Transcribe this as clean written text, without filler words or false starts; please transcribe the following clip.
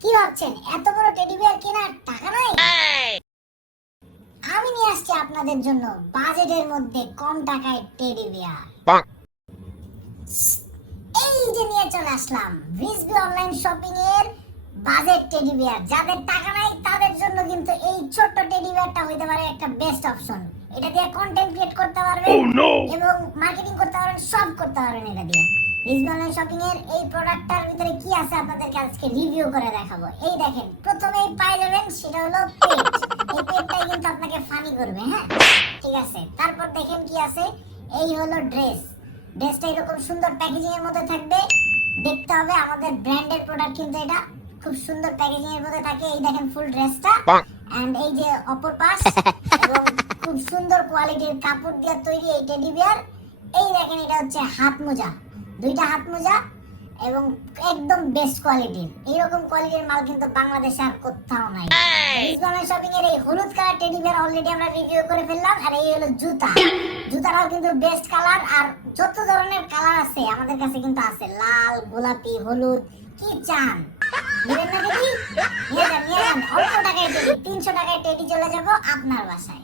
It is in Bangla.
কি ভাবছেন এত বড় টেডি বিয়ার কেনার টাকা নাই? আমি নিয়ে আসছি আপনাদের জন্য বাজেটের মধ্যে কম টাকায় টেডি বিয়ার। এই যে নিয়ে চলে আসলাম রিজভি অনলাইন শপিং এর বাজেট টেডি বিয়ার। যাদের টাকা নাই তাদের জন্য কিন্তু এই ছোট্ট টেডি বিয়ারটা হইতে পারে একটা বেস্ট অপশন। এটা দিয়ে কন্টেন্ট ক্রিয়েট করতে পারবেন এবং মার্কেটিং করতে পারবেন, সব করতে পারবেন এটা দিয়ে। রিজভি অনলাইন শপিং এর এই প্রোডাক্টটার ভিতরে কি আছে আপনাদেরকে আজকে রিভিউ করে দেখাবো। এই দেখেন, প্রথমেই পাই যাবেন সেটা হলো পেট। এই পেটটাই কিন্তু আপনাকে ফানি করবে। হ্যাঁ, ঠিক আছে। তারপর দেখেন কি আছে, এই হলো ড্রেস। ড্রেসটা এরকম সুন্দর প্যাকেজিং এর মধ্যে থাকবে। দেখতে হবে আমাদের ব্র্যান্ডের প্রোডাক্ট, কিন্তু এটা খুব সুন্দর প্যাকেজিং এর মধ্যে থাকে। এই দেখেন ফুল ড্রেসটা, এন্ড এই যে অপর পাশ এবং খুব সুন্দর কোয়ালিটির কাপড় দিয়ে তৈরি এই টেডি বিয়ার। এই দেখেন, এটা হচ্ছে হাত মোজা, দুইটা হাত মোজা এবং একদম বেস্ট কোয়ালিটির। এইরকম কোয়ালিটির মাল কিন্তু বাংলাদেশে আর কোথাও নাই। রিজভি শপিং এর এই হলুদ কালার টেডি বিয়ার অলরেডি আমরা রিভিউ করে ফেললাম। আর এই হলো জুতা, জুতাটাও কিন্তু বেস্ট কালার। আর যত ধরনের কালার আছে আমাদের কাছে কিন্তু আছে, লাল, গোলাপি, হলুদ, কি চান নেবেন না টেডি? নিয়ে যান, নিয়ে যান। অল্প টাকায় টেডি, 300 টাকায় টেডি চলে যাবো আপনার বাসায়।